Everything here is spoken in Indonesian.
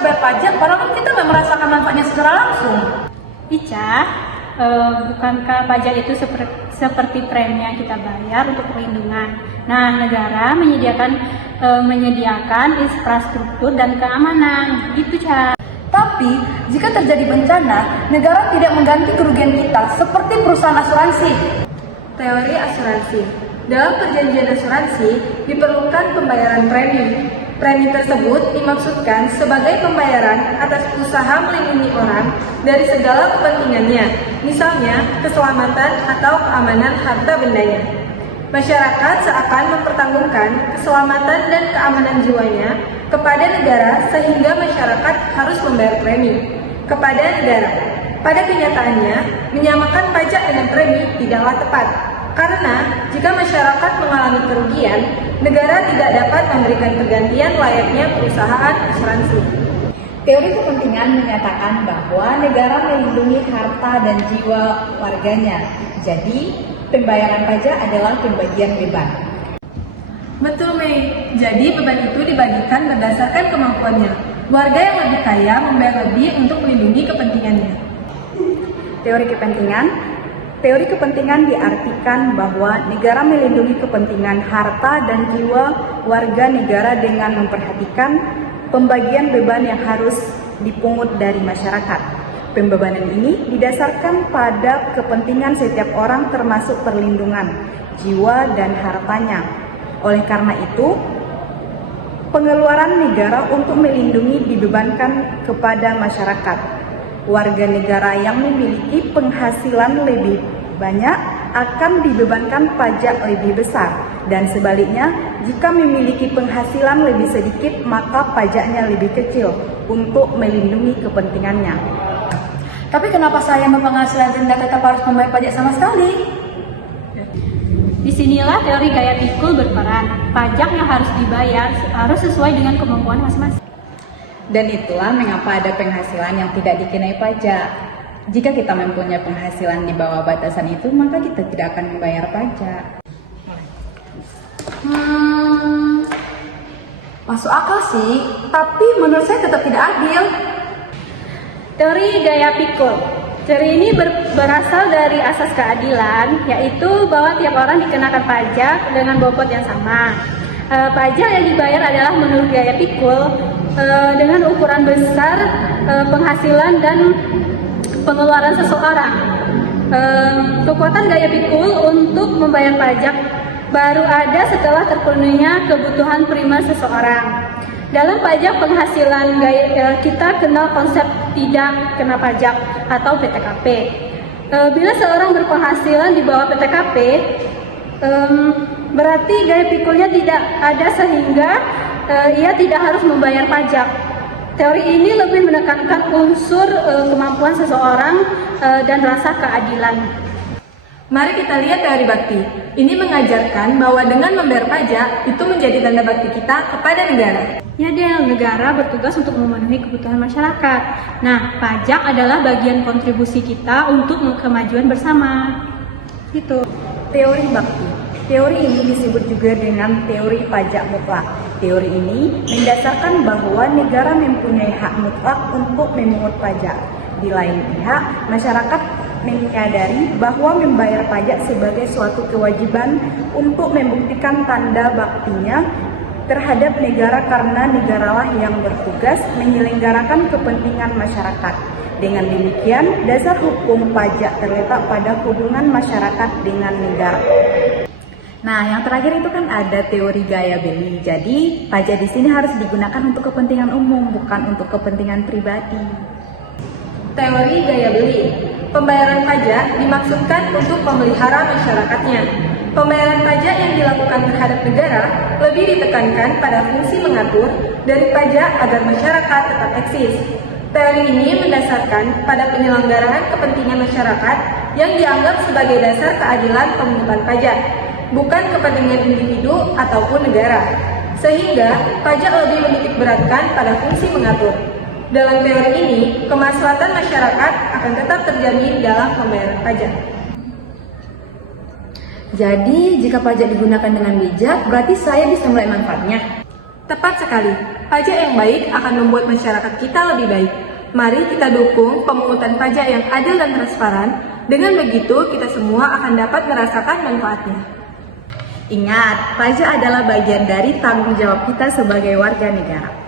bayar pajak, padahal kan kita nggak merasakan manfaatnya secara langsung. Ica, bukankah pajak itu seperti premi yang kita bayar untuk perlindungan? Nah, negara menyediakan infrastruktur dan keamanan, gitu, Ca. Tapi, jika terjadi bencana, negara tidak mengganti kerugian kita seperti perusahaan asuransi. Teori asuransi. Dalam perjanjian asuransi, diperlukan pembayaran premi. Premi tersebut dimaksudkan sebagai pembayaran atas usaha melindungi orang dari segala kepentingannya, misalnya keselamatan atau keamanan harta bendanya. Masyarakat seakan mempertanggungan keselamatan dan keamanan jiwanya kepada negara sehingga masyarakat harus membayar premi kepada negara. Pada kenyataannya, menyamakan pajak dengan premi tidaklah tepat. Karena jika masyarakat mengalami kerugian, negara tidak dapat memberikan pergantian layaknya perusahaan asuransi. Teori kepentingan menyatakan bahwa negara melindungi harta dan jiwa warganya. Jadi, pembayaran pajak adalah pembagian beban. Betul, Mei. Jadi beban itu dibagikan berdasarkan kemampuannya. Warga yang lebih kaya membayar lebih untuk melindungi kepentingannya. Teori kepentingan diartikan bahwa negara melindungi kepentingan harta dan jiwa warga negara dengan memperhatikan pembagian beban yang harus dipungut dari masyarakat. Pembebanan ini didasarkan pada kepentingan setiap orang termasuk perlindungan jiwa dan hartanya. Oleh karena itu, pengeluaran negara untuk melindungi dibebankan kepada masyarakat. Warga negara yang memiliki penghasilan lebih banyak akan dibebankan pajak lebih besar, dan sebaliknya, jika memiliki penghasilan lebih sedikit, maka pajaknya lebih kecil untuk melindungi kepentingannya. Tapi kenapa saya yang berpenghasilan rendah tetap harus membayar pajak sama sekali? Disinilah teori gaya pikul berperan. Pajak yang harus dibayar harus sesuai dengan kemampuan masing-masing. Dan itulah mengapa ada penghasilan yang tidak dikenai pajak. Jika kita mempunyai penghasilan di bawah batasan itu, maka kita tidak akan membayar pajak. Masuk akal sih, tapi menurut saya tetap tidak adil. Teori gaya pikul. Teori ini berasal dari asas keadilan, yaitu bahwa tiap orang dikenakan pajak dengan bobot yang sama. Pajak yang dibayar adalah menurut gaya pikul dengan ukuran besar penghasilan dan pengeluaran seseorang. Kekuatan gaya pikul untuk membayar pajak baru ada setelah terpenuhinya kebutuhan primer seseorang. Dalam pajak penghasilan kita kenal konsep tidak kena pajak atau PTKP. Bila seorang berpenghasilan di bawah PTKP, berarti gaya pikulnya tidak ada sehingga ia tidak harus membayar pajak. Teori ini lebih menekankan unsur kemampuan seseorang dan rasa keadilan. Mari kita lihat teori bakti. Ini mengajarkan bahwa dengan membayar pajak itu menjadi tanda bakti kita kepada negara. Ya Del, negara bertugas untuk memenuhi kebutuhan masyarakat. Nah, pajak adalah bagian kontribusi kita untuk kemajuan bersama. Gitu. Teori bakti. Teori ini disebut juga dengan teori pajak mutlak. Teori ini mendasarkan bahwa negara mempunyai hak mutlak untuk memungut pajak. Di lain pihak, masyarakat menyadari bahwa membayar pajak sebagai suatu kewajiban untuk membuktikan tanda baktinya terhadap negara karena negaralah yang bertugas menyelenggarakan kepentingan masyarakat. Dengan demikian, dasar hukum pajak terletak pada hubungan masyarakat dengan negara. Nah, yang terakhir itu kan ada teori gaya beli. Jadi, pajak di sini harus digunakan untuk kepentingan umum, bukan untuk kepentingan pribadi. Teori gaya beli. Pembayaran pajak dimaksudkan untuk memelihara masyarakatnya. Pembayaran pajak yang dilakukan terhadap negara lebih ditekankan pada fungsi mengatur dari pajak agar masyarakat tetap eksis. Teori ini mendasarkan pada penyelenggaraan kepentingan masyarakat yang dianggap sebagai dasar keadilan pemungutan pajak, bukan kepentingan individu ataupun negara. Sehingga pajak lebih menitikberatkan pada fungsi mengatur. Dalam teori ini, kemaslahatan masyarakat akan tetap terjamin dalam pembayaran pajak. Jadi, jika pajak digunakan dengan bijak, berarti saya bisa meraih manfaatnya. Tepat sekali, pajak yang baik akan membuat masyarakat kita lebih baik. Mari kita dukung pemungutan pajak yang adil dan transparan. Dengan begitu, kita semua akan dapat merasakan manfaatnya. Ingat, pajak adalah bagian dari tanggung jawab kita sebagai warga negara.